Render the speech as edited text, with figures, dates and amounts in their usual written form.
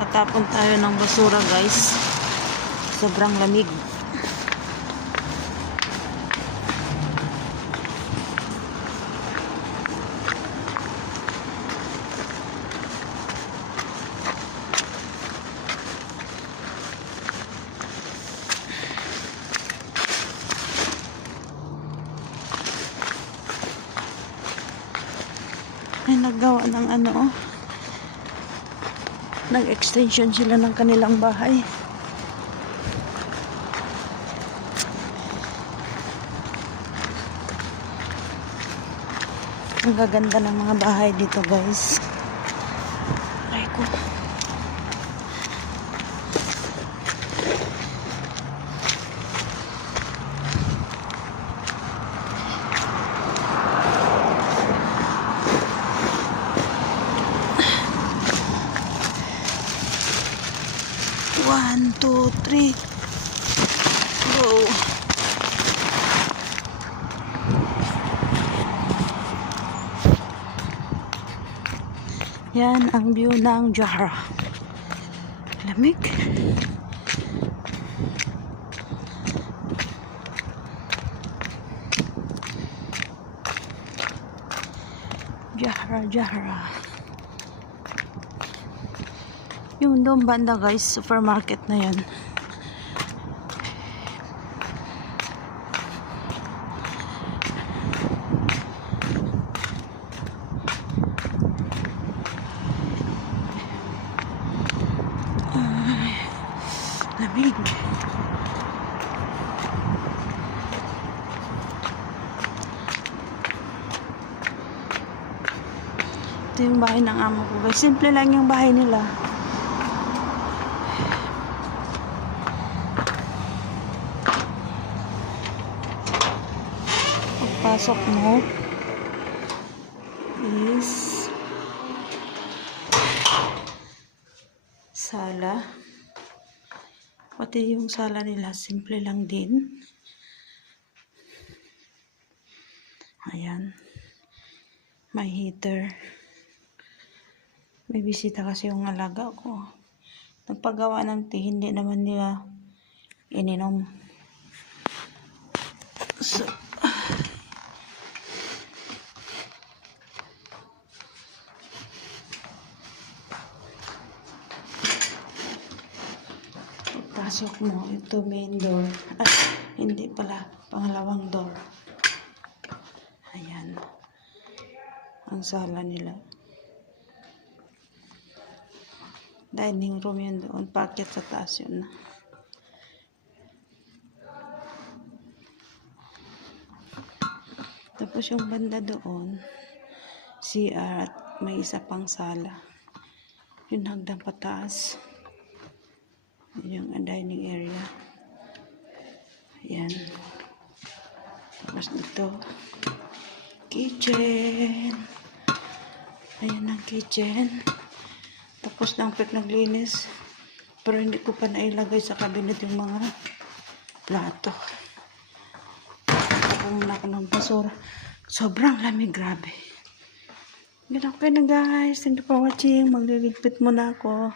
Tatapon tayo ng basura, guys. Sobrang lamig. Ay, naggawa ng ano, nag-extension sila ng kanilang bahay. Ang gaganda ng mga bahay dito, guys. Ay ko. One, two, three. Go. Yan ang view ng Jahra. Lamig. Jahra. Yung doon banda, guys, supermarket na yan. Ay, lamig. Ito yung bahay ng amo ko, guys. Simple lang yung bahay nila. Pagpasok mo is sala. Pati yung sala nila, simple lang din. Ayan. May heater. May bisita kasi yung alaga ko. Nagpagawa ng tea, hindi naman nila ininom. So, pasok mo, ito main door. Hindi pala, pangalawang door. Ayan. Ang sala nila. Dining room yun doon. Packet sa taas yun. Tapos yung banda doon, CR at may isa pang sala. Yun hagdan pataas. Yung dining area. Ayan. Tapos dito, kitchen. Ayan ang kitchen. Tapos lang naglinis. Pero hindi ko pa nailagay sa cabinet yung mga plato. Tapos muna ako ng basura. Sobrang lamig, grabe. Ganun, okay na, guys. Thank you for watching. Magliligpit muna ako.